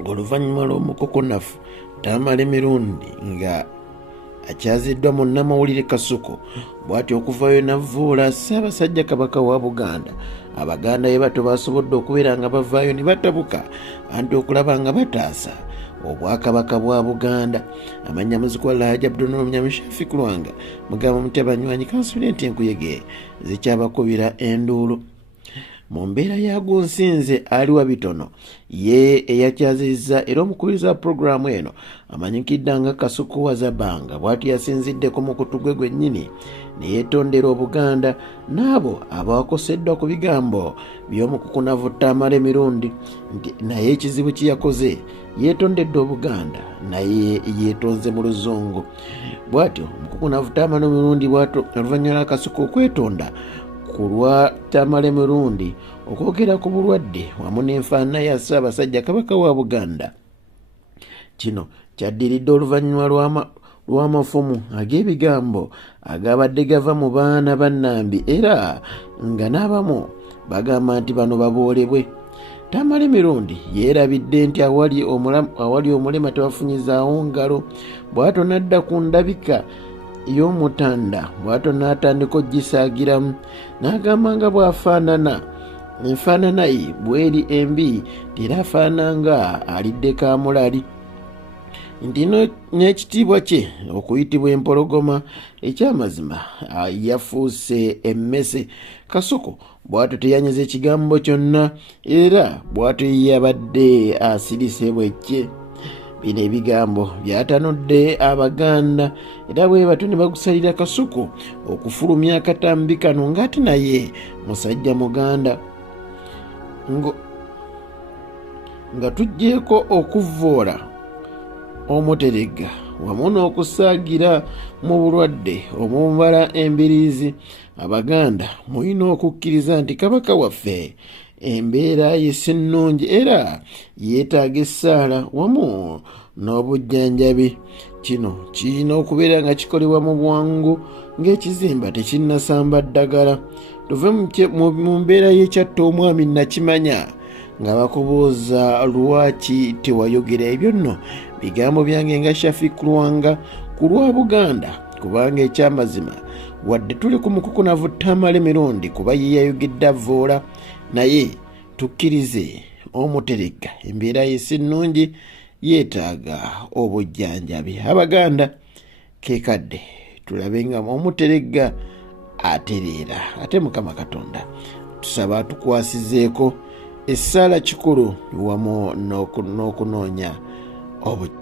ng'oluvannyuma lw'omukokonafu tamala emirundi nga akyaziddwa mu nnamawulire Kasuku bw'atyo okuvayo n'avvuula Ssaabasajja Kabaka wa Buganda. Abaganda ye bato basobodde okubeera nga bavaayo ne batabuka anti okulaba nga bataasa obwakabaka bwa Buganda. Amannya muzikwa Alhaji Abdul Munyamushafi Kulwanga mugamba mutabanywanyi Kansulenti enkuyege zikyabakubira enduulu. Mu mbeera ya Gunsinze aliwa bitono ye eyakyazizza era omukubiriza wa puroguramu eno amanyikidde nga Kasuku Wazabanga bw'atyo yasinziddeko mu kutu gwennyini ne yeetondera Obuganda n'abo abawakoseddwa ku bigambo by'omukukunavu Tamale emirundi nti naye ekizibu kye yakoze yeetondedde Obuganda naye yeetonze mu Luzungu. Bw'atyo omukukunavu Tamale emirundi bw'atyo oluvannyuma lwa Kasuku okwetonda kulwa Tamale emirundi okwogera ku bulwadde wamu n'enfaanana ya Ssaabasajja Kabaka wa Buganda. Kino kyaddiridde oluvannyuma lw'amafumu ag'ebigambo agabadde gava mu baana ba Nnambi era nga n'abamu bagamba nti bano baboolebwe. Tamale emirundi yeerabidde nti awali omulema tewafunyizaawo ngalo, bw'atyo n'adda ku ndabika y'omutanda bw'atyo n'atandika ogisaagiramu n'agamba nga bw'afaanana enfaanana ye bw'eri embi era afaanana nga alidde kaamulali nti n'ekitiibwa kye okuyitibwa empologoma ekyamazima yafuuse emmese. Kasuku bw'atyo teyanyiza ekigambo kyonna era bw'atyo yabadde asirise bwekye. Bino ebigambo byatanudde Abaganda era bwe batyo ne bagusalira Kasuku okufulumya akatambi kano ng'ate naye musajja Muganda nga tuggyeko okuvvoola omuterega wamu n'okusaagira mu bulwadde omubala embiriizi. Abaganda mulina okukkiriza nti Kabaka waffe embeera ye si nnungi era yeetaaga essaala wamu n'obujjanjabi. Kino kirina okubeera nga kikolebwa mu bwangu ng'ekizimba tekinnasamba ddagala. Tuve mu mbeera y'ekyatta omwami nakimanya nga bakubuuza lwaki tewayogera ebyo nno bigambo byange nga Shafi Kulwanga ku lwa Buganda, kubanga ekyamazima wadde tuli ku mukukunavu Tamale emirundi kuba ye yayogedde avvoola naye tukkirize omuterega embeera ye si nnungi yeetaaga obujjanjabi. Abaganda keekadde tulabe nga omuterega atereera ate Mukama Katonda tusaba atukwasizeeko essaala kikulu wamu n'okunoonya obujjanjabi.